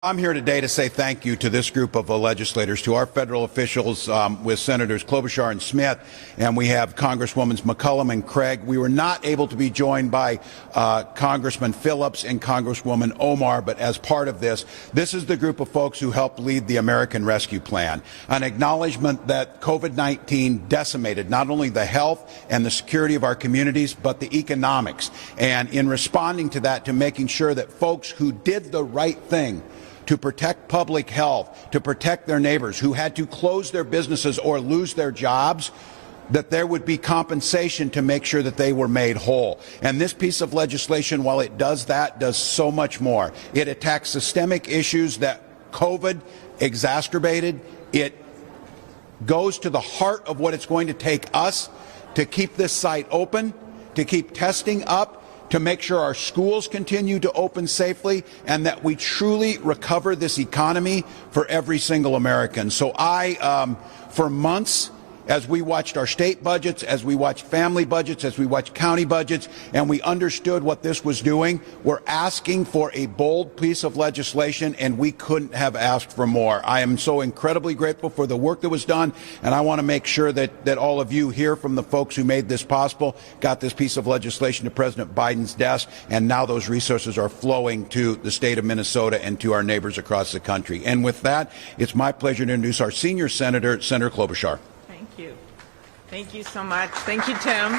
I'm here today to say thank you to this group of legislators, to our federal officials with Senators Klobuchar and Smith, and we have Congresswomen McCollum and Craig. We were not able to be joined by Congressman Phillips and Congresswoman Omar, but as part of this is the group of folks who helped lead the American Rescue Plan, an acknowledgement that COVID-19 decimated not only the health and the security of our communities, but the economics. And in responding to that, to making sure that folks who did the right thing to protect public health, to protect their neighbors, who had to close their businesses or lose their jobs, that there would be compensation to make sure that they were made whole. And this piece of legislation, while it does that, does so much more. It attacks systemic issues that COVID exacerbated. It goes to the heart of what it's going to take us to keep this site open, to keep testing up, to make sure our schools continue to open safely, and that we truly recover this economy for every single American. So for months, as we watched our state budgets, as we watched family budgets, as we watched county budgets, and we understood what this was doing, we're asking for a bold piece of legislation, and we couldn't have asked for more. I am so incredibly grateful for the work that was done, and I want to make sure that all of you hear from the folks who made this possible, got this piece of legislation to President Biden's desk, and now those resources are flowing to the state of Minnesota and to our neighbors across the country. And with that, it's my pleasure to introduce our senior senator, Senator Klobuchar. Thank you so much. Thank you, Tim.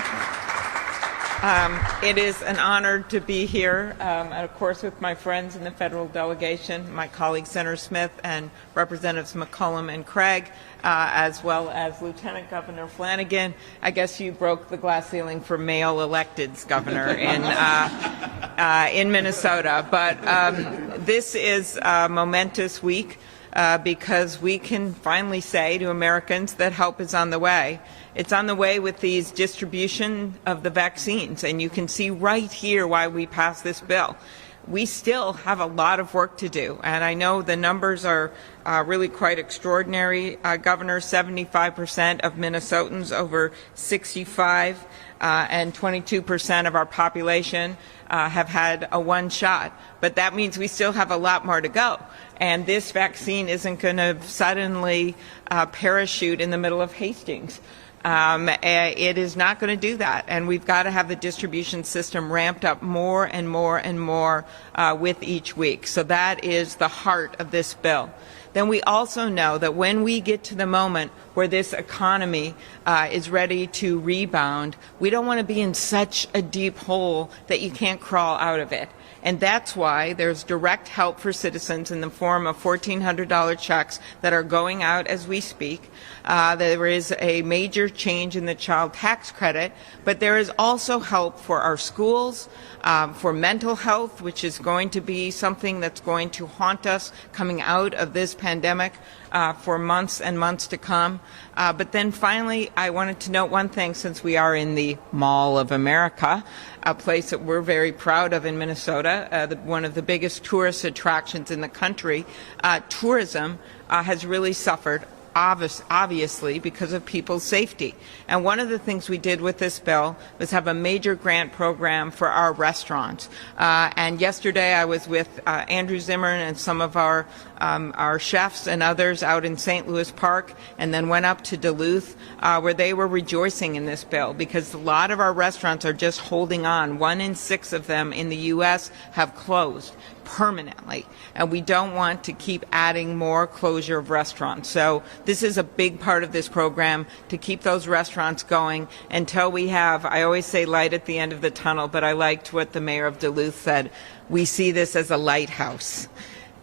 It is an honor to be here, and of course with my friends in the federal delegation, my colleague Senator Smith and Representatives McCollum and Craig, as well as Lieutenant Governor Flanagan. I guess you broke the glass ceiling for male electeds, Governor, in Minnesota. But this is a momentous week because we can finally say to Americans that help is on the way. It's on the way with these distribution of the vaccines, and you can see right here why we passed this bill. We still have a lot of work to do, and I know the numbers are really quite extraordinary. Governor, 75% of Minnesotans over 65 and 22% of our population have had a one shot, but that means we still have a lot more to go. And this vaccine isn't going to suddenly parachute in the middle of Hastings. It is not going to do that, and we've got to have the distribution system ramped up more and more and more with each week. So that is the heart of this bill. Then we also know that when we get to the moment where this economy is ready to rebound, we don't want to be in such a deep hole that you can't crawl out of it. And that's why there's direct help for citizens in the form of $1,400 checks that are going out as we speak. There is a major change in the child tax credit, but there is also help for our schools, for mental health, which is going to be something that's going to haunt us coming out of this pandemic for months and months to come. But then finally, I wanted to note one thing, since we are in the Mall of America, a place that we're very proud of in Minnesota, one of the biggest tourist attractions in the country. Tourism has really suffered, obviously, because of people's safety. And one of the things we did with this bill was have a major grant program for our restaurants. And yesterday I was with Andrew Zimmern and some of our chefs and others out in St. Louis Park, and then went up to Duluth, where they were rejoicing in this bill because a lot of our restaurants are just holding on. 1 in 6 of them in the U.S. have closed permanently, and we don't want to keep adding more closure of restaurants. So this is a big part of this program, to keep those restaurants going until we have, I always say, light at the end of the tunnel, but I liked what the mayor of Duluth said. We see this as a lighthouse.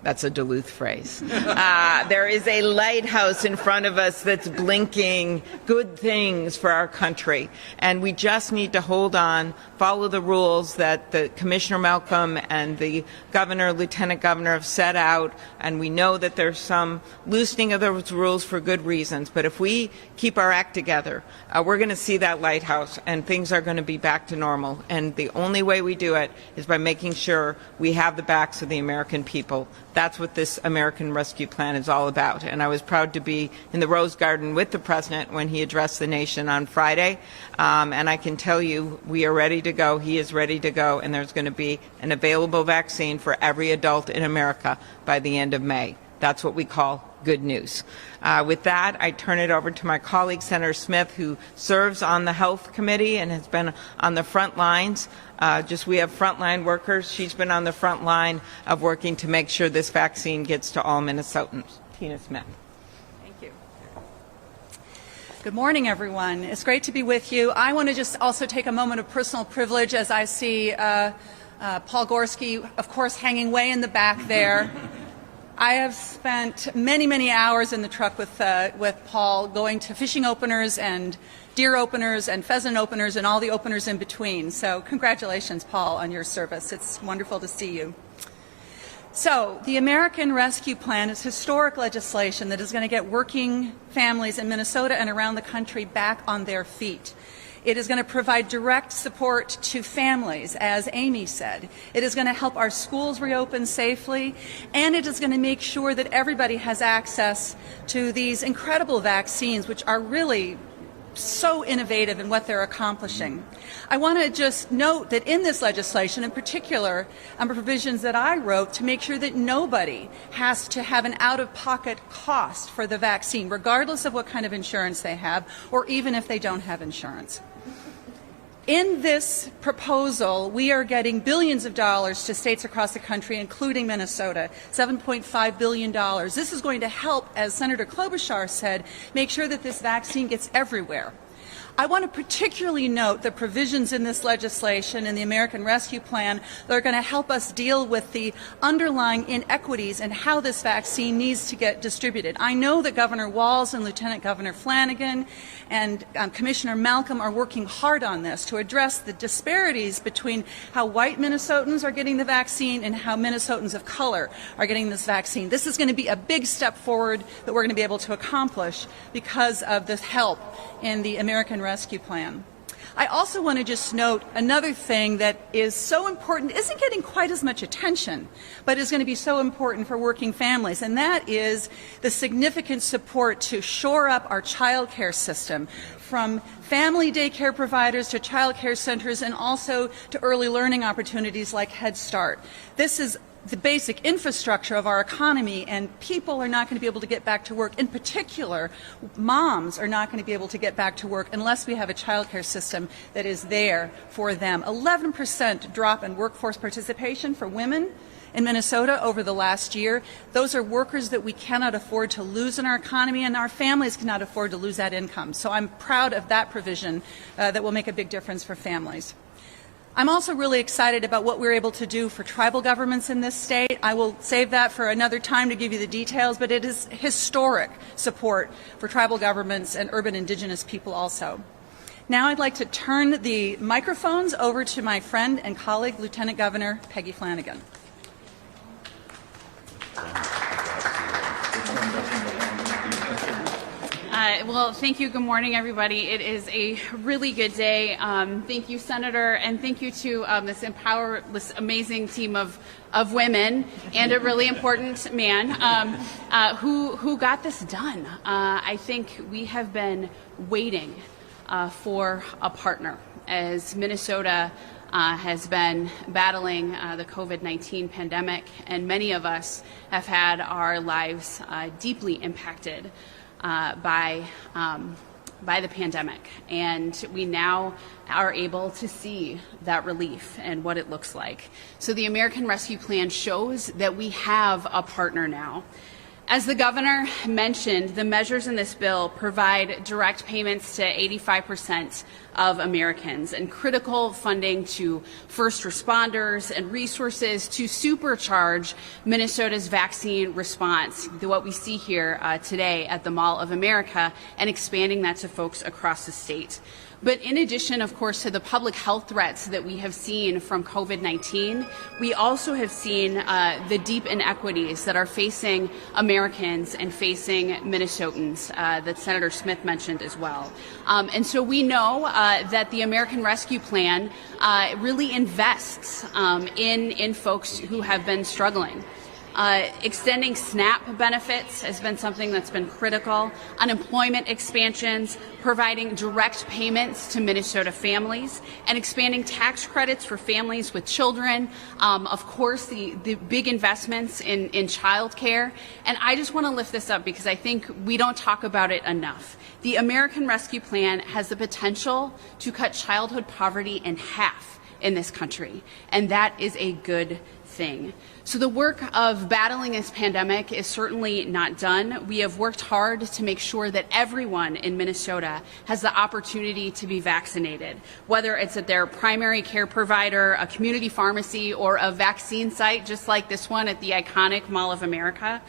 That's a Duluth phrase. There is a lighthouse in front of us that's blinking good things for our country. And we just need to hold on, follow the rules that the Commissioner Malcolm and the Governor, Lieutenant Governor have set out. And we know that there's some loosening of those rules for good reasons. But if we keep our act together, we're going to see that lighthouse and things are going to be back to normal. And the only way we do it is by making sure we have the backs of the American people. That's what this American Rescue Plan is all about. And I was proud to be in the Rose Garden with the President when he addressed the nation on Friday. And I can tell you, we are ready to go. He is ready to go. And there's going to be an available vaccine for every adult in America by the end of May. That's what we call good news. With that, I turn it over to my colleague, Senator Smith, who serves on the Health Committee and has been on the front lines. We have frontline workers. She's been on the front line of working to make sure this vaccine gets to all Minnesotans. Tina Smith. Thank you. Good morning, everyone. It's great to be with you. I want to just also take a moment of personal privilege as I see Paul Gorski, of course, hanging way in the back there. I have spent many, many hours in the truck with Paul, going to fishing openers and deer openers and pheasant openers and all the openers in between. So congratulations, Paul, on your service. It's wonderful to see you. So the American Rescue Plan is historic legislation that is going to get working families in Minnesota and around the country back on their feet. It is going to provide direct support to families, as Amy said. It is going to help our schools reopen safely, and it is going to make sure that everybody has access to these incredible vaccines, which are really so innovative in what they're accomplishing. I want to just note that in this legislation, in particular, provisions that I wrote to make sure that nobody has to have an out-of-pocket cost for the vaccine, regardless of what kind of insurance they have, or even if they don't have insurance. In this proposal, we are getting billions of dollars to states across the country, including Minnesota, $7.5 billion. This is going to help, as Senator Klobuchar said, make sure that this vaccine gets everywhere. I want to particularly note the provisions in this legislation in the American Rescue Plan that are going to help us deal with the underlying inequities and how this vaccine needs to get distributed. I know that Governor Walz and Lieutenant Governor Flanagan and Commissioner Malcolm are working hard on this to address the disparities between how white Minnesotans are getting the vaccine and how Minnesotans of color are getting this vaccine. This is going to be a big step forward that we're going to be able to accomplish because of this help in the American Rescue Plan. I also want to just note another thing that is so important, isn't getting quite as much attention, but is going to be so important for working families, and that is the significant support to shore up our child care system, from family daycare providers to child care centers and also to early learning opportunities like Head Start. This is the basic infrastructure of our economy, and people are not going to be able to get back to work. In particular, moms are not going to be able to get back to work unless we have a child care system that is there for them. 11% drop in workforce participation for women in Minnesota over the last year. Those are workers that we cannot afford to lose in our economy, and our families cannot afford to lose that income. So I'm proud of that provision that will make a big difference for families. I'm also really excited about what we're able to do for tribal governments in this state. I will save that for another time to give you the details, but it is historic support for tribal governments and urban indigenous people also. Now I'd like to turn the microphones over to my friend and colleague, Lieutenant Governor Peggy Flanagan. Well, thank you. Good morning, everybody. It is a really good day. Thank you, Senator, and thank you to this amazing team of women and a really important man who got this done. I think we have been waiting for a partner as Minnesota has been battling the COVID-19 pandemic, and many of us have had our lives deeply impacted by the pandemic, and we now are able to see that relief and what it looks like. So the American Rescue Plan shows that we have a partner now. As the governor mentioned, the measures in this bill provide direct payments to 85% of Americans and critical funding to first responders and resources to supercharge Minnesota's vaccine response, what we see here today at the Mall of America, and expanding that to folks across the state. But in addition, of course, to the public health threats that we have seen from COVID-19, we also have seen the deep inequities that are facing Americans and facing Minnesotans that Senator Smith mentioned as well. And so we know that the American Rescue Plan really invests in folks who have been struggling. Extending SNAP benefits has been something that's been critical. Unemployment expansions, providing direct payments to Minnesota families, and expanding tax credits for families with children. Of course, the big investments in child care. And I just want to lift this up because I think we don't talk about it enough. The American Rescue Plan has the potential to cut childhood poverty in half in this country, and that is a good thing. So the work of battling this pandemic is certainly not done. We have worked hard to make sure that everyone in Minnesota has the opportunity to be vaccinated, whether it's at their primary care provider, a community pharmacy, or a vaccine site, just like this one at the iconic Mall of America.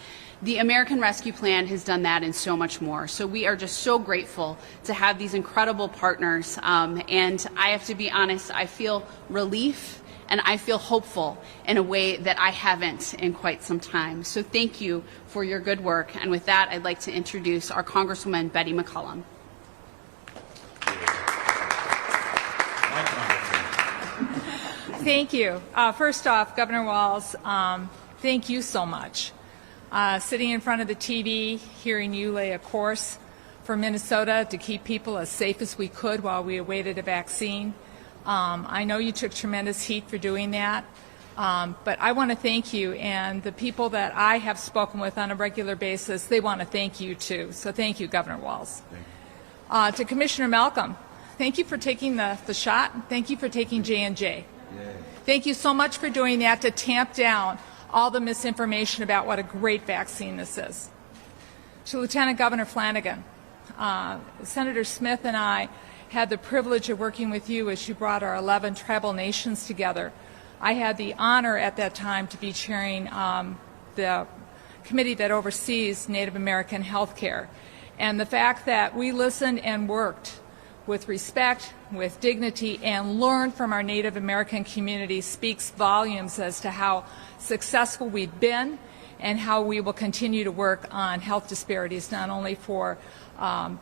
The American Rescue Plan has done that and so much more. So we are just so grateful to have these incredible partners. And I have to be honest, I feel relief and I feel hopeful in a way that I haven't in quite some time. So thank you for your good work. And with that, I'd like to introduce our Congresswoman Betty McCollum. Thank you. First off, Governor Walz, thank you so much. Sitting in front of the TV, hearing you lay a course for Minnesota to keep people as safe as we could while we awaited a vaccine. I know you took tremendous heat for doing that, but I want to thank you, and the people that I have spoken with on a regular basis, they want to thank you too. So thank you, Governor Walz. To Commissioner Malcolm, thank you for taking the shot. Thank you for taking J&J. Thank you so much for doing that to tamp down all the misinformation about what a great vaccine this is. To Lieutenant Governor Flanagan, Senator Smith and I had the privilege of working with you as you brought our 11 tribal nations together. I had the honor at that time to be chairing the committee that oversees Native American health care. And the fact that we listened and worked with respect, with dignity, and learned from our Native American community speaks volumes as to how successful we've been and how we will continue to work on health disparities, not only for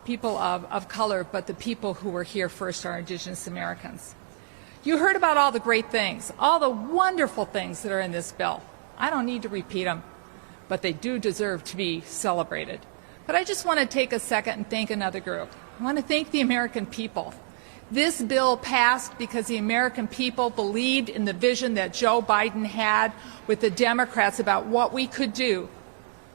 people of color, but the people who were here first, our Indigenous Americans. You heard about all the great things, all the wonderful things that are in this bill. I don't need to repeat them, but they do deserve to be celebrated. But I just want to take a second and thank another group. I want to thank the American people. This bill passed because the American people believed in the vision that Joe Biden had with the Democrats about what we could do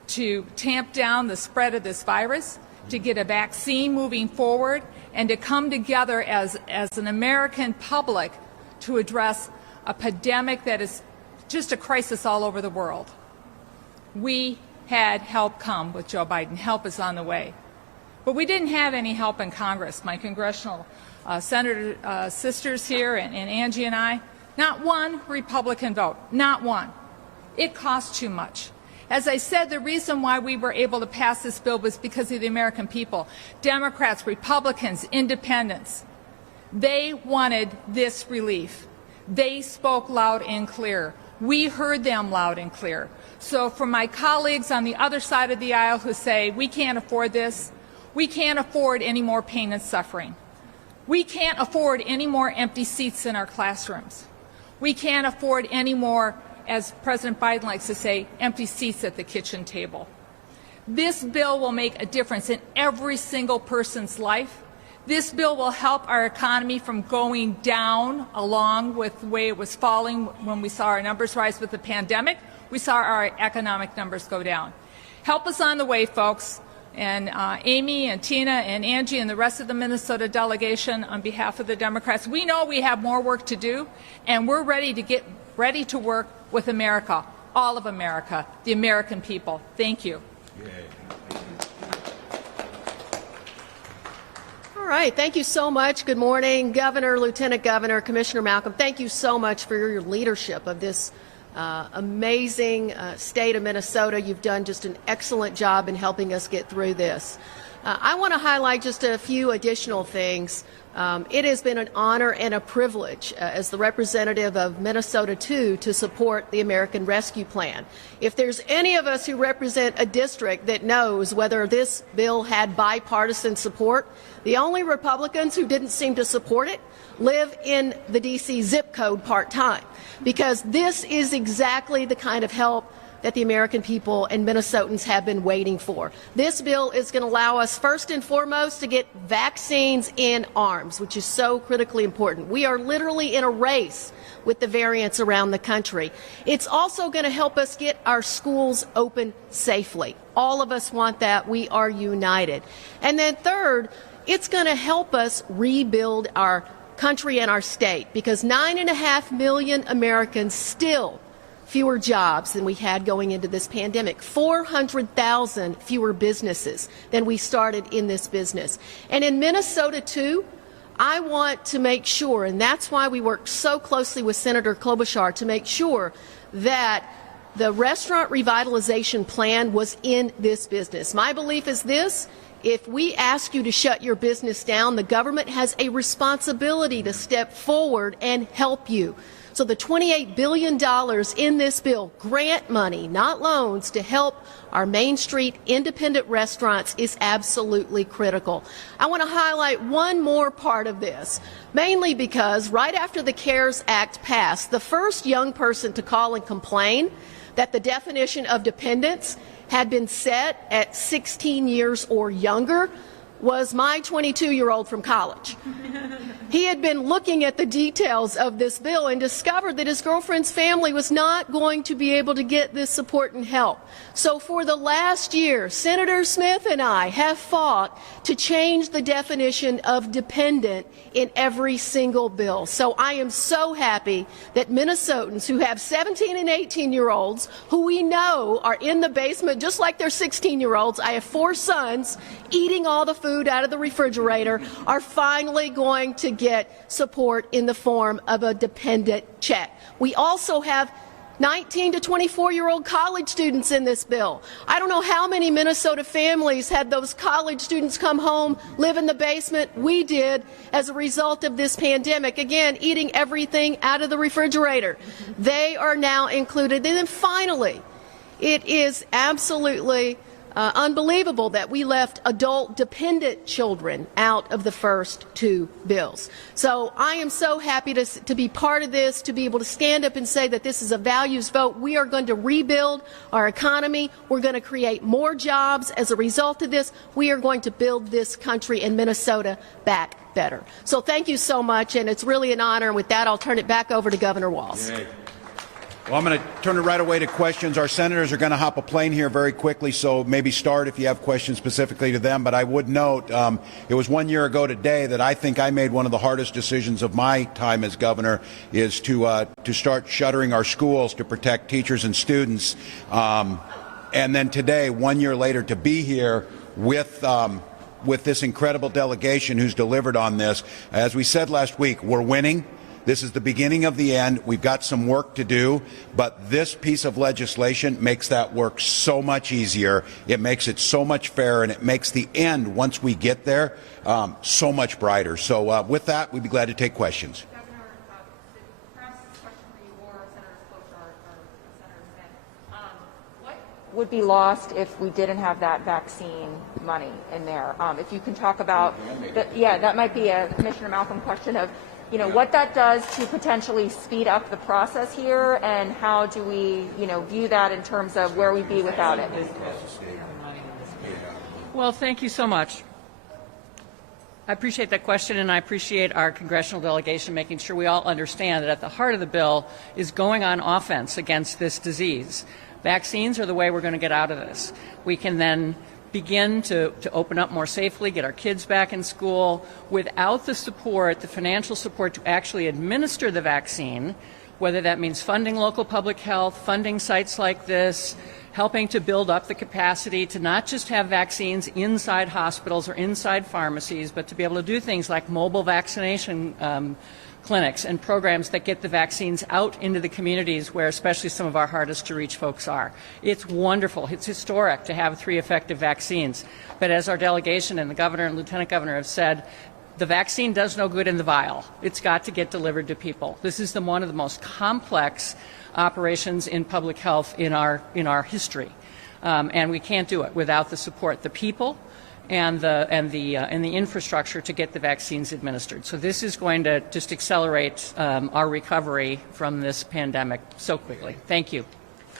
to tamp down the spread of this virus, to get a vaccine moving forward, and to come together as an American public to address a pandemic that is just a crisis all over the world. We had help come with Joe Biden. Help is on the way. But we didn't have any help in Congress. My congressional senator sisters here and Angie and I, not one Republican vote, not one. It cost too much. As I said, the reason why we were able to pass this bill was because of the American people. Democrats, Republicans, independents, they wanted this relief. They spoke loud and clear. We heard them loud and clear. So for my colleagues on the other side of the aisle who say, we can't afford this, we can't afford any more pain and suffering. We can't afford any more empty seats in our classrooms. We can't afford any more, as President Biden likes to say, empty seats at the kitchen table. This bill will make a difference in every single person's life. This bill will help our economy from going down along with the way it was falling when we saw our numbers rise with the pandemic. We saw our economic numbers go down. Help us on the way, folks. And Amy and Tina and Angie and the rest of the Minnesota delegation, on behalf of the Democrats, we know we have more work to do, and we're ready to get ready to work with America, all of America, the American people. Thank you. All right. Thank you so much. Good morning, Governor, Lieutenant Governor, Commissioner Malcolm. Thank you so much for your leadership of this amazing state of Minnesota. You've done just an excellent job in helping us get through this. I want to highlight just a few additional things. It has been an honor and a privilege as the representative of Minnesota 2 to support the American Rescue Plan. If there's any of us who represent a district that knows whether this bill had bipartisan support, the only Republicans who didn't seem to support it live in the D.C. zip code part-time, because this is exactly the kind of help that the American people and Minnesotans have been waiting for. This bill is going to allow us, first and foremost, to get vaccines in arms, which is so critically important. We are literally in a race with the variants around the country. It's also going to help us get our schools open safely. All of us want that. We are united. And then third, it's going to help us rebuild our country and our state, because 9.5 million Americans still fewer jobs than we had going into this pandemic, 400,000 fewer businesses than we started in this business. And in Minnesota, too, I want to make sure, and that's why we worked so closely with Senator Klobuchar, to make sure that the restaurant revitalization plan was in this business. My belief is this: if we ask you to shut your business down, the government has a responsibility to step forward and help you. So the $28 billion in this bill, grant money, not loans, to help our Main Street independent restaurants is absolutely critical. I want to highlight one more part of this, mainly because right after the CARES Act passed, the first young person to call and complain that the definition of dependence had been set at 16 years or younger was my 22-year-old from college. He had been looking at the details of this bill and discovered that his girlfriend's family was not going to be able to get this support and help. So for the last year, Senator Smith and I have fought to change the definition of dependent in every single bill. So I am so happy that Minnesotans who have 17 and 18-year-olds who we know are in the basement just like their 16-year-olds, I have 4 sons eating all the food out of the refrigerator, are finally going to get support in the form of a dependent check. We also have 19 to 24-year-old college students in this bill. I don't know how many Minnesota families had those college students come home, live in the basement. We did as a result of this pandemic. Again, eating everything out of the refrigerator. They are now included. And then finally, it is absolutely unbelievable that we left adult-dependent children out of the first 2 bills. So I am so happy to be part of this, to be able to stand up and say that this is a values vote. We are going to rebuild our economy. We're going to create more jobs as a result of this. We are going to build this country in Minnesota back better. So thank you so much, and it's really an honor. And with that, I'll turn it back over to Governor Walz. Yay. Well, I'm going to turn it right away to questions. Our senators are going to hop a plane here very quickly, so maybe start if you have questions specifically to them. But I would note it was 1 year ago today that I think I made one of the hardest decisions of my time as governor, is to start shuttering our schools to protect teachers and students. And then today, 1 year later, to be here with this incredible delegation who's delivered on this. As we said last week, we're winning. This is the beginning of the end. We've got some work to do, but this piece of legislation makes that work so much easier. It makes it so much fairer, and it makes the end, once we get there, so much brighter. So with that, we'd be glad to take questions. Governor, perhaps this question for you or Senator Klobuchar or Senator Smith. What would be lost if we didn't have that vaccine money in there? If you can talk about, that might be a Commissioner Malcolm question of, what that does to potentially speed up the process here, and how do we, view that in terms of where we'd be without it? Well, thank you so much. I appreciate that question, and I appreciate our congressional delegation making sure we all understand that at the heart of the bill is going on offense against this disease. Vaccines are the way we're going to get out of this. We can then begin to open up more safely, get our kids back in school. Without the support, the financial support to actually administer the vaccine, whether that means funding local public health, funding sites like this, helping to build up the capacity to not just have vaccines inside hospitals or inside pharmacies, but to be able to do things like mobile vaccination clinics and programs that get the vaccines out into the communities where especially some of our hardest to reach folks are. It's wonderful. It's historic to have 3 effective vaccines. But as our delegation and the governor and lieutenant governor have said, the vaccine does no good in the vial. It's got to get delivered to people. This is one of the most complex operations in public health in our history. And we can't do it without the support, the people, and the infrastructure to get the vaccines administered. So this is going to just accelerate our recovery from this pandemic so quickly. Thank you.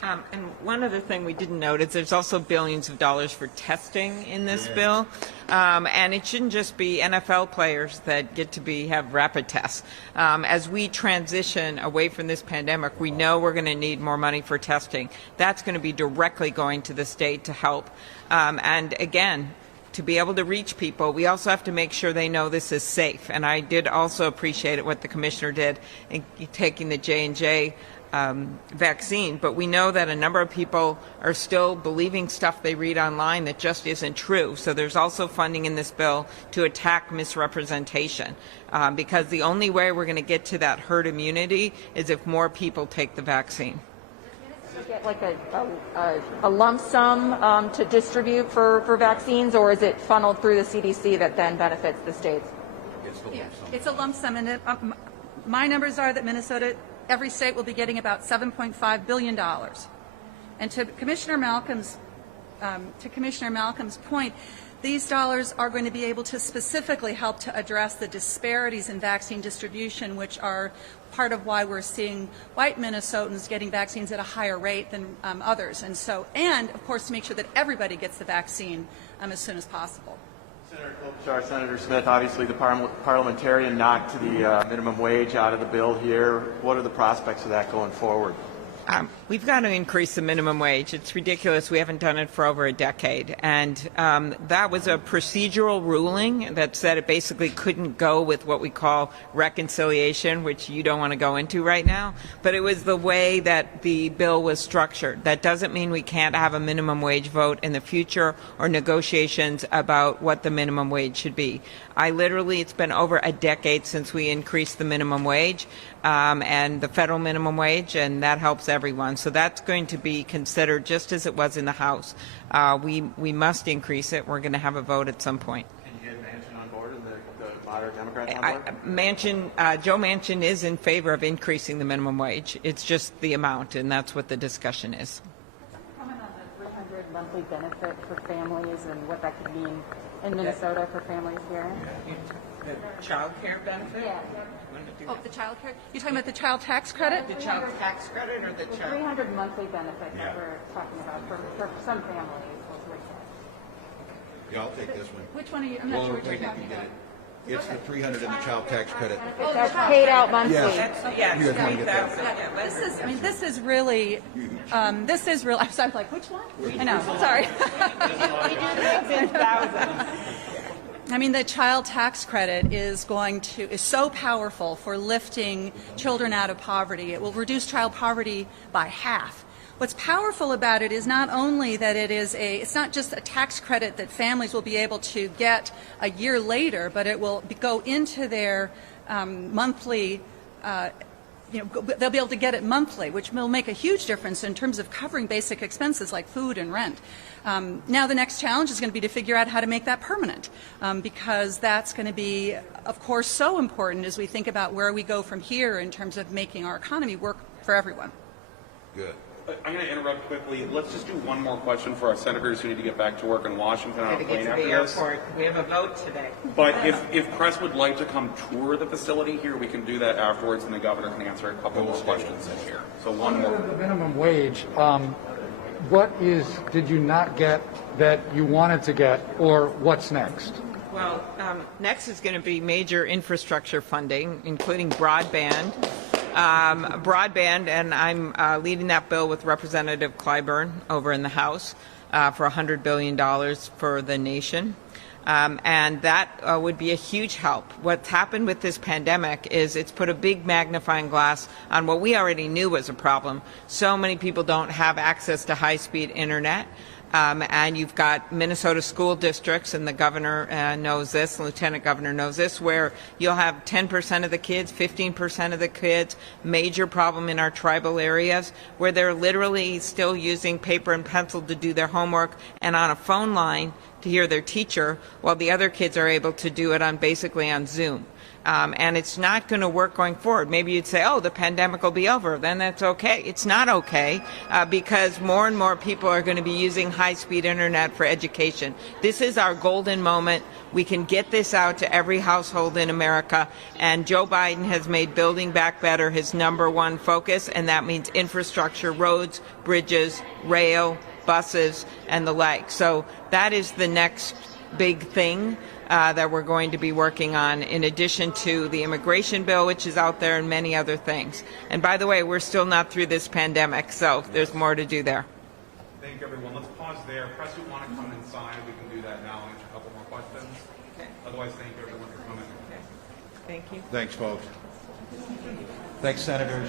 And one other thing we didn't note is there's also billions of dollars for testing in this bill. And it shouldn't just be NFL players that get to have rapid tests. As we transition away from this pandemic, we know we're going to need more money for testing. That's going to be directly going to the state to help. And again, to be able to reach people, we also have to make sure they know this is safe. And I did also appreciate what the commissioner did in taking the J&J vaccine, but we know that a number of people are still believing stuff they read online that just isn't true. So there's also funding in this bill to attack misrepresentation, because the only way we're going to get to that herd immunity is if more people take the vaccine. Get like a lump sum to distribute for vaccines, or is it funneled through the CDC that then benefits the states? It's a lump sum, and my numbers are that Minnesota, every state will be getting about $7.5 billion. And to Commissioner Malcolm's point, these dollars are going to be able to specifically help to address the disparities in vaccine distribution, which are part of why we're seeing white Minnesotans getting vaccines at a higher rate than others. And of course, to make sure that everybody gets the vaccine as soon as possible. Senator Klobuchar, Senator Smith, obviously the parliamentarian knocked the minimum wage out of the bill here. What are the prospects of that going forward? We've got to increase the minimum wage. It's ridiculous. We haven't done it for over a decade. And that was a procedural ruling that said it basically couldn't go with what we call reconciliation, which you don't want to go into right now. But it was the way that the bill was structured. That doesn't mean we can't have a minimum wage vote in the future or negotiations about what the minimum wage should be. It's been over a decade since we increased the minimum wage and the federal minimum wage, and that helps everyone. So that's going to be considered just as it was in the House. We must increase it. We're going to have a vote at some point. Can you get Manchin on board and the moderate Democrats on board? Joe Manchin is in favor of increasing the minimum wage. It's just the amount, and that's what the discussion is. Comment on the 300 monthly benefit for families and what that could mean in Minnesota for families here? The child care benefit? Yeah. Oh, the child care? You're talking about the child tax credit? The child tax credit or the The child? 300 monthly benefit that we're talking about for some families. Yeah, I'll take this one. Which one are you? I'm not sure what you're talking about. It's the 300 in the child tax credit. That's paid out monthly. Yes, You guys want to get that? 3,000. This is really, I'm like, which one? I know, sorry. It's in thousands. I mean, the child tax credit is so powerful for lifting children out of poverty. It will reduce child poverty by half. What's powerful about it is not only that it's not just a tax credit that families will be able to get a year later, but it will go into their monthly, they'll be able to get it monthly, which will make a huge difference in terms of covering basic expenses like food and rent. Now the next challenge is going to be to figure out how to make that permanent, because that's going to be, of course, so important as we think about where we go from here in terms of making our economy work for everyone. Good. I'm going to interrupt quickly. Let's just do one more question for our senators who need to get back to work in Washington on a plane after this. We have a vote today. But if press would like to come tour the facility here, we can do that afterwards, and the governor can answer a couple more questions in here. So one more. The minimum wage. Did you not get that you wanted to get, or what's next? Well, next is going to be major infrastructure funding, including broadband. And I'm leading that bill with Representative Clyburn over in the House for $100 billion for the nation. And that would be a huge help. What's happened with this pandemic is it's put a big magnifying glass on what we already knew was a problem. So many people don't have access to high-speed internet. And you've got Minnesota school districts, and the governor knows this, the lieutenant governor knows this, where you'll have 10% of the kids, 15% of the kids, major problem in our tribal areas, where they're literally still using paper and pencil to do their homework and on a phone line to hear their teacher, while the other kids are able to do it basically on Zoom. And it's not going to work going forward. Maybe you'd say, oh, the pandemic will be over. Then that's okay. It's not okay because more and more people are going to be using high-speed internet for education. This is our golden moment. We can get this out to every household in America. And Joe Biden has made Building Back Better his #1 focus, and that means infrastructure, roads, bridges, rail, buses, and the like. So that is the next big thing that we're going to be working on, in addition to the immigration bill, which is out there, and many other things. And by the way, we're still not through this pandemic, so there's more to do there. Thank you, everyone. Let's pause there. Press who want to come inside. We can do that now and answer a couple more questions. Okay. Otherwise, thank you, everyone, for coming. Okay. Thank you. Thanks, folks. Thanks, Senators.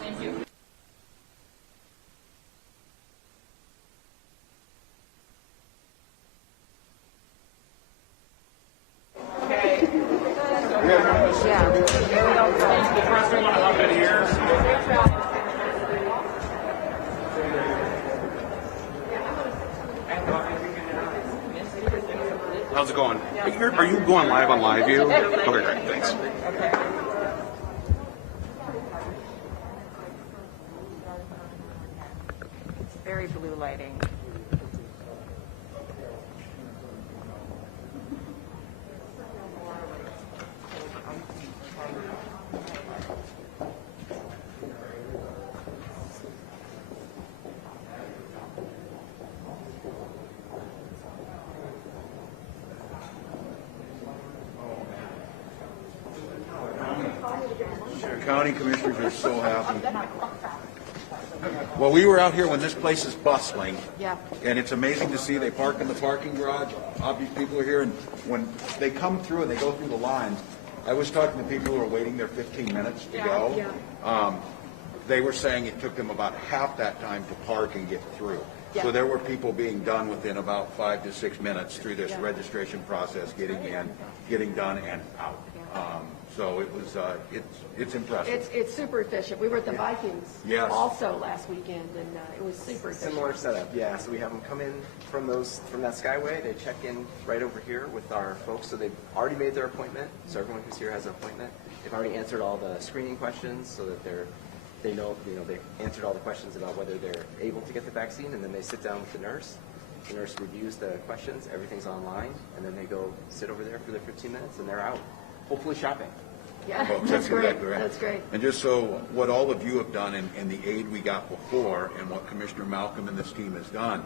Thank you. How's it going? Are you going live on LiveView? Okay, great. Thanks. It's very blue lighting. County commissioners are so happy. Well, we were out here when this place is bustling. Yeah. And it's amazing to see they park in the parking garage. Obvious people are here, and when they come through and they go through the lines, I was talking to people who are waiting there 15 minutes to go. They were saying it took them about half that time to park and get through. Yeah. So there were people being done within about 5 to 6 minutes through this registration process, getting in, getting done, and out. So it was, it's impressive. It's super efficient. We were at the Vikings also last weekend, and it was super efficient. Similar setup, yeah. So we have them come in from that Skyway. They check in right over here with our folks. So they've already made their appointment. So everyone who's here has an appointment. They've already answered all the screening questions, so that they know they've answered all the questions about whether they're able to get the vaccine, and then they sit down with the nurse. The nurse reviews the questions. Everything's online, and then they go sit over there for their 15 minutes, and they're out, hopefully shopping. Yeah, Folks, that's great. exactly right. That's great. And just so what all of you have done and the aid we got before and what Commissioner Malcolm and this team has done,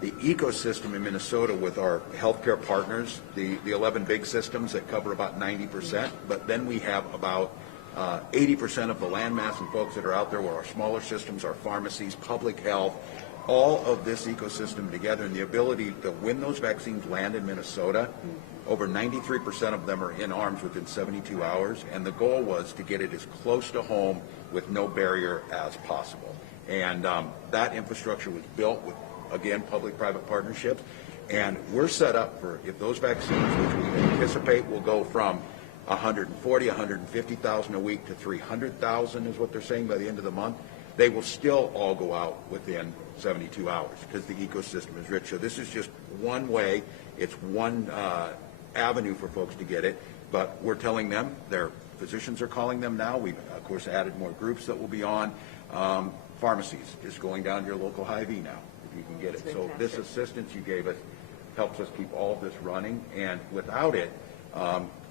the ecosystem in Minnesota with our healthcare partners, the 11 big systems that cover about 90%, but then we have about 80% of the landmass and folks that are out there where our smaller systems, our pharmacies, public health, all of this ecosystem together, and the ability to, when those vaccines land in Minnesota, over 93% of them are in arms within 72 hours, and the goal was to get it as close to home with no barrier as possible. And that infrastructure was built with, again, public-private partnerships, and we're set up for, if those vaccines, which we anticipate will go from 140, 150,000 a week to 300,000 is what they're saying by the end of the month, they will still all go out within 72 hours because the ecosystem is rich. So this is just one way. It's one avenue for folks to get it, but we're telling them, their physicians are calling them now. We've, of course, added more groups that will be on. Pharmacies is going down to your local Hy-Vee now, if you can get it. So this assistance you gave us helps us keep all of this running, and without it,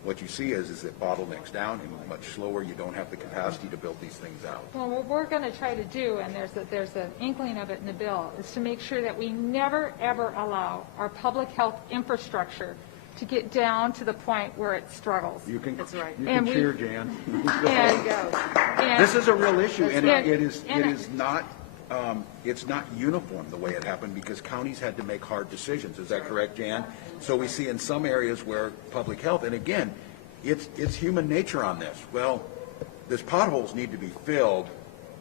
what you see is it bottlenecks down and much slower. You don't have the capacity to build these things out. Well, what we're going to try to do, and there's an inkling of it in the bill, is to make sure that we never, ever allow our public health infrastructure to get down to the point where it struggles. You can, That's right. you can cheer, Jan. And this is a real issue, and right. it is not. It's not uniform the way it happened because counties had to make hard decisions. Is that correct, Jan? So we see in some areas where public health, and again, it's human nature on this. Well, these potholes need to be filled,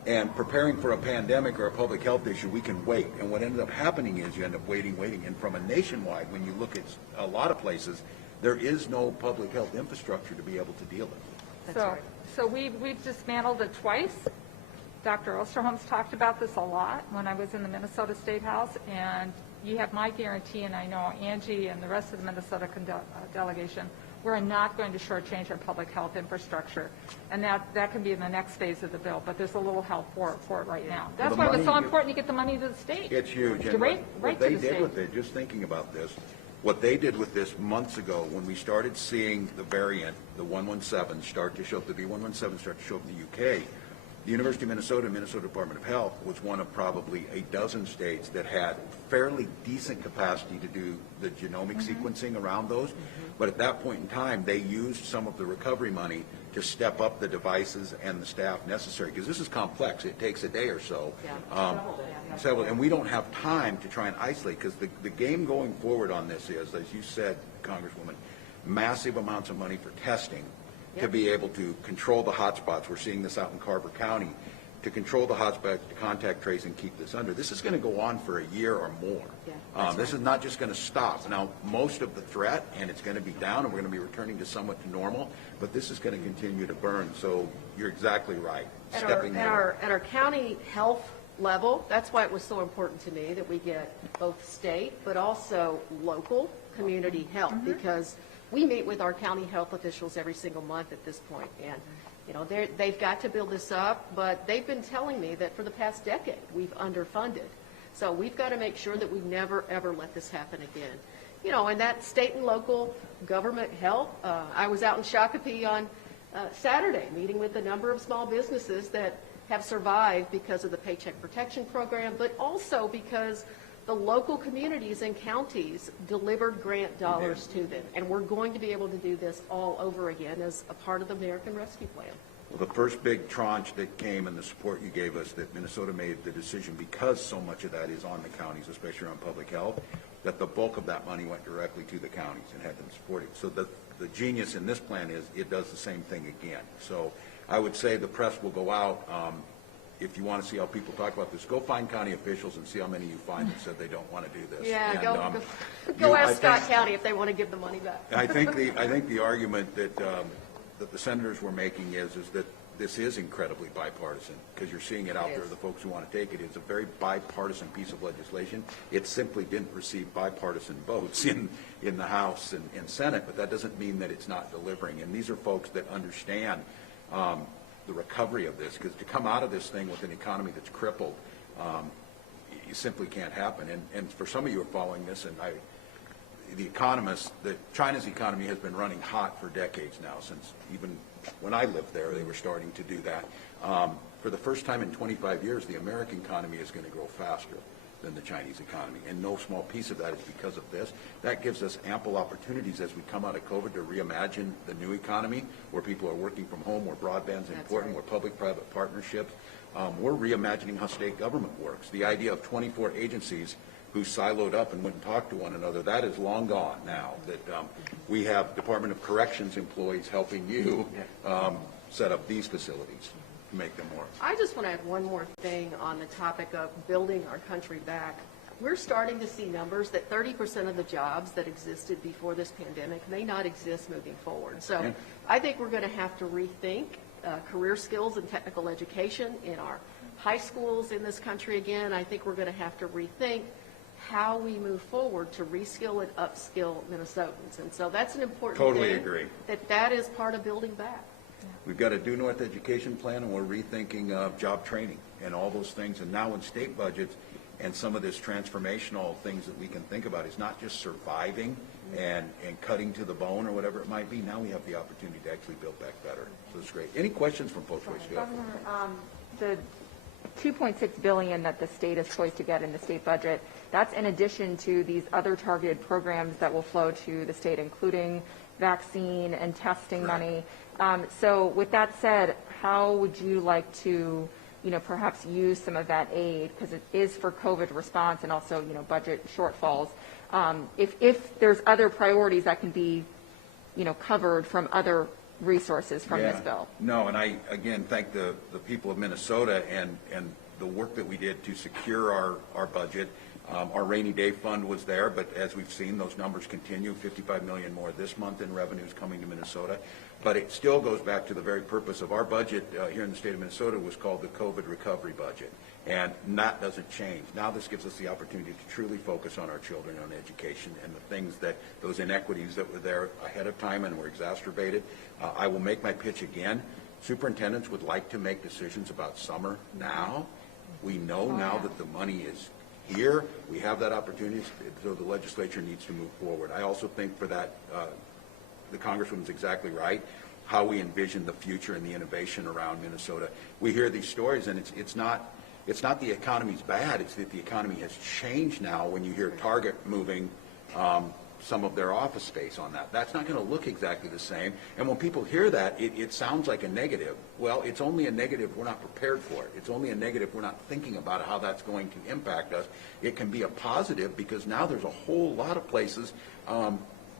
and preparing for a pandemic or a public health issue, we can wait. And what ended up happening is you end up waiting. And from a nationwide, when you look at a lot of places, there is no public health infrastructure to be able to deal with. So we've dismantled it twice. Dr. Osterholm's talked about this a lot when I was in the Minnesota State House, and you have my guarantee, and I know Angie and the rest of the Minnesota delegation we're not going to shortchange our public health infrastructure. And that can be in the next phase of the bill, but there's a little help for it right now. That's why it was so important to get the money to the state. It's huge. And what they did with it, just thinking about this, what they did with this months ago when we started seeing the variant, the 117 start to show up, the B117 start to show up in the UK, the University of Minnesota, Minnesota Department of Health was one of probably a dozen states that had fairly decent capacity to do the genomic sequencing around those. But at that point in time, they used some of the recovery money to step up the devices and the staff necessary, because this is complex. It takes a day or so. And we don't have time to try and isolate, because the game going forward on this is, as you said, Congresswoman, massive amounts of money for testing to be able to control the hotspots. We're seeing this out in Carver County, to control the hotspots, to contact trace and keep this under. This is going to go on for a year or more. This is not just going to stop. Now, most of the threat, and it's going to be down, and we're going to be returning to somewhat to normal, but this is going to continue to burn. So you're exactly right. At our county health level, that's why it was so important to me that we get both state but also local community health, because we meet with our county health officials every single month at this point, and they've got to build this up, but they've been telling me that for the past decade we've underfunded. So we've got to make sure that we never, ever let this happen again. And that state and local government health, I was out in Shakopee on Saturday meeting with a number of small businesses that have survived because of the Paycheck Protection Program, but also because the local communities and counties delivered grant dollars to them. And we're going to be able to do this all over again as a part of the American Rescue Plan. Well, the first big tranche that came and the support you gave us, that Minnesota made the decision, because so much of that is on the counties, especially around public health, that the bulk of that money went directly to the counties and had them supported. So the genius in this plan is it does the same thing again. So I would say the press will go out. If you want to see how people talk about this, go find county officials and see how many you find that said they don't want to do this. Yeah, go ask Scott County if they want to give the money back. I think the argument that that the senators were making is that this is incredibly bipartisan, because you're seeing it out there. The folks who want to take it, it's a very bipartisan piece of legislation. It simply didn't receive bipartisan votes in the House and Senate, but that doesn't mean that it's not delivering. And these are folks that understand the recovery of this, because to come out of this thing with an economy that's crippled, you simply can't happen. And for some of you who are following this, and the economists, China's economy has been running hot for decades now, since even when I lived there, they were starting to do that. For the first time in 25 years, the American economy is going to grow faster than the Chinese economy, and no small piece of that is because of this. That gives us ample opportunities as we come out of COVID to reimagine the new economy, where people are working from home, where broadband's important, where public-private partnerships. We're reimagining how state government works. The idea of 24 agencies who siloed up and wouldn't talk to one another, that is long gone now. That we have Department of Corrections employees helping you set up these facilities to make them work. I just want to add one more thing on the topic of building our country back. We're starting to see numbers that 30% of the jobs that existed before this pandemic may not exist moving forward. So I think we're going to have to rethink career skills and technical education in our high schools in this country again. I think we're going to have to rethink how we move forward to reskill and upskill Minnesotans. And so that's an important thing. Totally agree. That is part of building back. We've got a Due North education plan, and we're rethinking job training and all those things. And now in state budgets and some of this transformational things that we can think about is not just surviving and cutting to the bone or whatever it might be. Now we have the opportunity to actually build back better. So it's great. Any questions from folks? The $2.6 billion that the state is poised to get in the state budget, that's in addition to these other targeted programs that will flow to the state, including vaccine and testing money. So with that said, how would you like to, perhaps use some of that aid, because it is for COVID response and also, budget shortfalls, if there's other priorities that can be, covered from other resources from this bill? No, and I, again, thank the people of Minnesota and the work that we did to secure our budget Our rainy day fund was there, but as we've seen, those numbers continue, 55 million more this month in revenues coming to Minnesota. But it still goes back to the very purpose of our budget here in the state of Minnesota was called the COVID recovery budget. And that doesn't change. Now this gives us the opportunity to truly focus on our children, on education, and the things that, those inequities that were there ahead of time and were exacerbated. I will make my pitch again. Superintendents would like to make decisions about summer now. We know now that the money is here. We have that opportunity, so the legislature needs to move forward. I also think for that, the Congresswoman's exactly right, how we envision the future and the innovation around Minnesota. We hear these stories, and it's not the economy's bad, it's that the economy has changed now when you hear Target moving some of their office space on that. That's not going to look exactly the same. And when people hear that, it sounds like a negative. Well, it's only a negative we're not prepared for it. It's only a negative we're not thinking about how that's going to impact us. It can be a positive because now there's a whole lot of places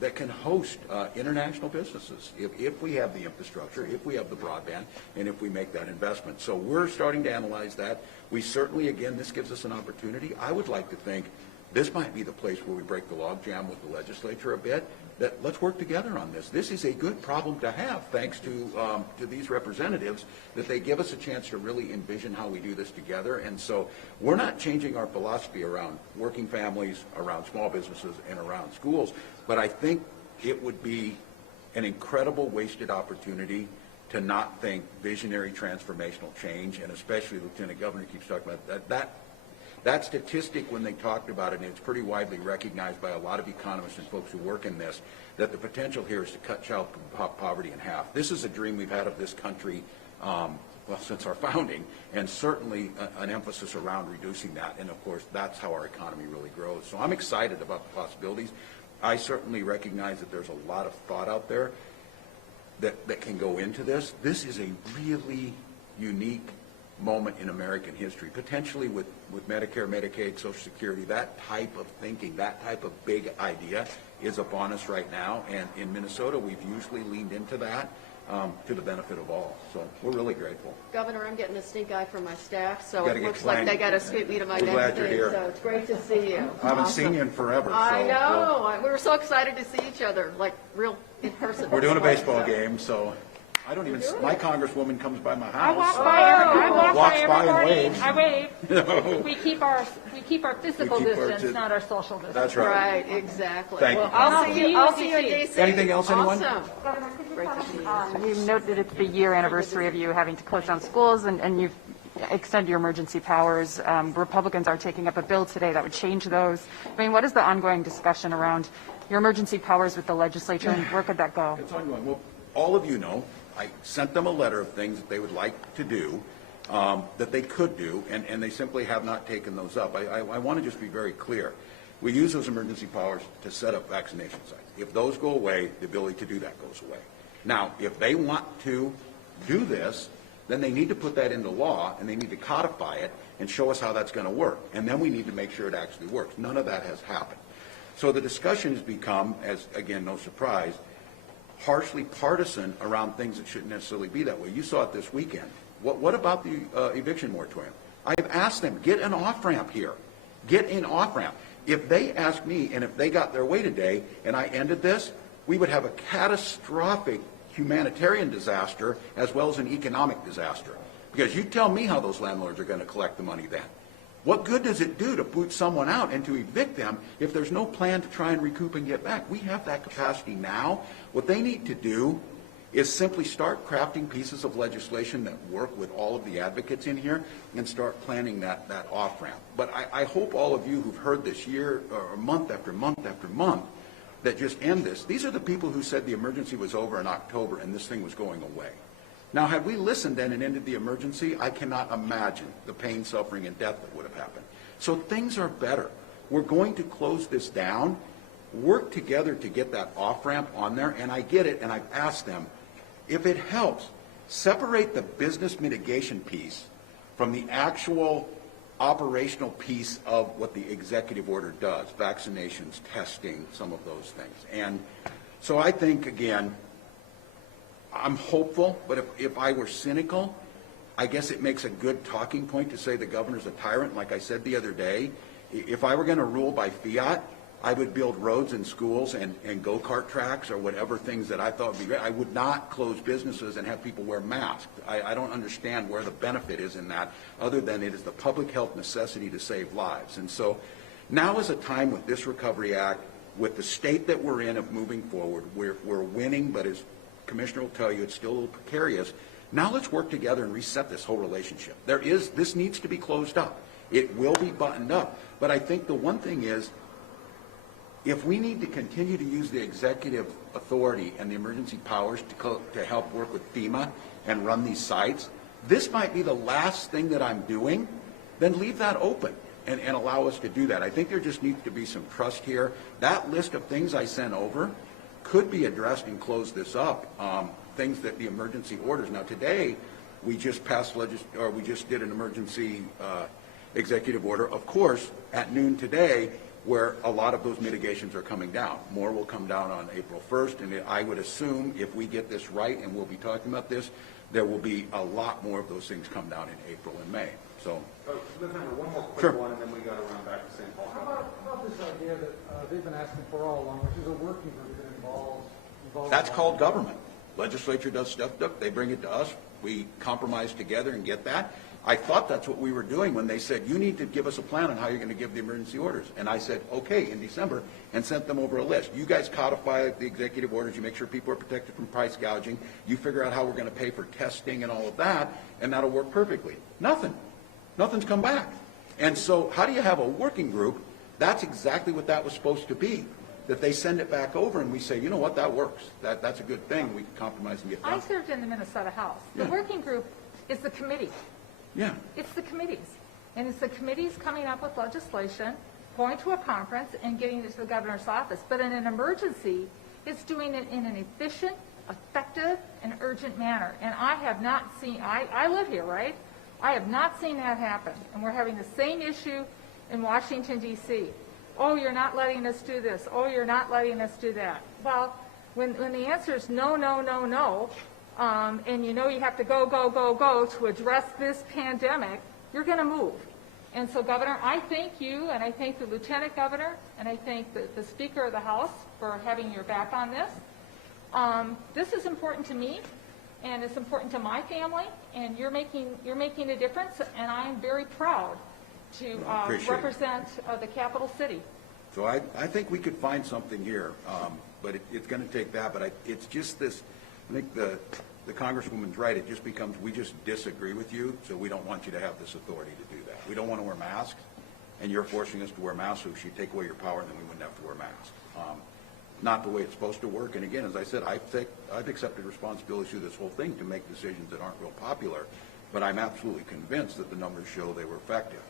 that can host international businesses if we have the infrastructure, if we have the broadband, and if we make that investment. So we're starting to analyze that. We certainly, again, this gives us an opportunity. I would like to think this might be the place where we break the logjam with the legislature a bit, that let's work together on this. This is a good problem to have, thanks to these representatives, that they give us a chance to really envision how we do this together. And so we're not changing our philosophy around working families, around small businesses, and around schools, but I think it would be an incredible wasted opportunity to not think visionary transformational change, and especially Lieutenant Governor keeps talking about that statistic when they talked about it, and it's pretty widely recognized by a lot of economists and folks who work in this, that the potential here is to cut child poverty in half. This is a dream we've had of this country well, since our founding, and certainly an emphasis around reducing that. And of course, that's how our economy really grows. So I'm excited about the possibilities. I certainly recognize that there's a lot of thought out there that can go into this. This is a really unique moment in American history, potentially with Medicare, Medicaid, Social Security. That type of thinking, that type of big idea is upon us right now, and in Minnesota we've usually leaned into that to the benefit of all. So we're really grateful. Governor, I'm getting a stink eye from my staff, so Gotta it get looks like clanged. they got to scoot me to my We're next glad you're thing, here. so it's great to see you. I haven't seen you in forever. I so know. We were so excited to see each other, like real in person. we're doing a baseball game, so I don't even, my congresswoman comes by my house. I walk so- by Walks every by and morning. waves. I wave. No. We keep our physical We keep our distance, not our social distance. That's right. Right, exactly. Thank Well, you. I'll see you in DC. Anything else, anyone? Awesome. Great to see you. You note that it's the year anniversary of you having to close down schools, and you've extended your emergency powers. Republicans are taking up a bill today that would change those. I mean, what is the ongoing discussion around your emergency powers with the legislature, and where could that go? It's ongoing. Well, all of you know, I sent them a letter of things that they would like to do, that they could do, and they simply have not taken those up. I want to just be very clear. We use those emergency powers to set up vaccination sites. If those go away, the ability to do that goes away. Now, if they want to do this, then they need to put that into law, and they need to codify it and show us how that's going to work. And then we need to make sure it actually works. None of that has happened. So the discussion has become, as again, no surprise, harshly partisan around things that shouldn't necessarily be that way. You saw it this weekend. What about the eviction moratorium? I've asked them, get an off-ramp here. Get an off-ramp. If they ask me, and if they got their way today, and I ended this, we would have a catastrophic humanitarian disaster as well as an economic disaster. Because you tell me how those landlords are going to collect the money then. What good does it do to boot someone out and to evict them if there's no plan to try and recoup and get back? We have that capacity now. What they need to do is simply start crafting pieces of legislation that work with all of the advocates in here and start planning that off-ramp. But I hope all of you who've heard this year or month after month after month that just end this. These are the people who said the emergency was over in October and this thing was going away. Now, had we listened then and ended the emergency, I cannot imagine the pain, suffering, and death that would have happened. So things are better. We're going to close this down, work together to get that off-ramp on there, and I get it, and I've asked them, if it helps, separate the business mitigation piece from the actual operational piece of what the executive order does, vaccinations, testing, some of those things. And so I think, again, I'm hopeful, but if I were cynical, I guess it makes a good talking point to say the governor's a tyrant. Like I said the other day, If I were going to rule by fiat, I would build roads and schools and go-kart tracks or whatever things that I thought would be great. I would not close businesses and have people wear masks. I don't understand where the benefit is in that, other than it is the public health necessity to save lives. And so now is a time with this Recovery Act, with the state that we're in of moving forward. We're winning, but as Commissioner will tell you, it's still a little precarious. Now let's work together and reset this whole relationship. This needs to be closed up. It will be buttoned up. But I think the one thing is, if we need to continue to use the executive authority and the emergency powers to help work with FEMA and run these sites, this might be the last thing that I'm doing, then leave that open and allow us to do that. I think there just needs to be some trust here. That list of things I sent over could be addressed and close this up, things that the emergency orders. Now today, we just passed we just did an emergency executive order, of course, at noon today, where a lot of those mitigations are coming down. More will come down on April 1st, and I would assume if we get this right, and we'll be talking about this, there will be a lot more of those things come down in April and May. So, Lieutenant, one more quick one, and then we got to run back to St. Paul. How about this idea that they've been asking for all along, which is a working group that involves that's called government. Legislature does stuff, they bring it to us, we compromise together and get that. I thought that's what we were doing when they said, you need to give us a plan on how you're going to give the emergency orders. And I said, okay, in December, and sent them over a list. You guys codify the executive orders, you make sure people are protected from price gouging, you figure out how we're going to pay for testing and all of that, and that'll work perfectly. Nothing's come back. And so how do you have a working group? That's exactly what that was supposed to be. That they send it back over and we say, you know what, that works. That's a good thing. We can compromise and get done. I served in the Minnesota House. The working group is the committee. Yeah. It's the committees. And it's the committees coming up with legislation, going to a conference, and getting it to the governor's office. But in an emergency, it's doing it in an efficient, effective, and urgent manner. And I have not seen, I live here, right? I have not seen that happen. And we're having the same issue in Washington, D.C. Oh, you're not letting us do this. Oh, you're not letting us do that. Well, when the answer is no, no, no, no, and you know you have to go, go, go, go to address this pandemic, you're going to move. And so, Governor, I thank you, and I thank the Lieutenant Governor, and I thank the Speaker of the House for having your back on this. This is important to me, and it's important to my family, and you're making a difference, and I am very proud to represent the capital city. So I think we could find something here, but it's going to take that. But it's just this. I think the Congresswoman's right. It just becomes, we just disagree with you, so we don't want you to have this authority to do that. We don't want to wear masks, and you're forcing us to wear masks, so if you take away your power, then we wouldn't have to wear masks. Not the way it's supposed to work. And again, as I said, I've accepted responsibility through this whole thing to make decisions that aren't real popular, but I'm absolutely convinced that the numbers show they were effective.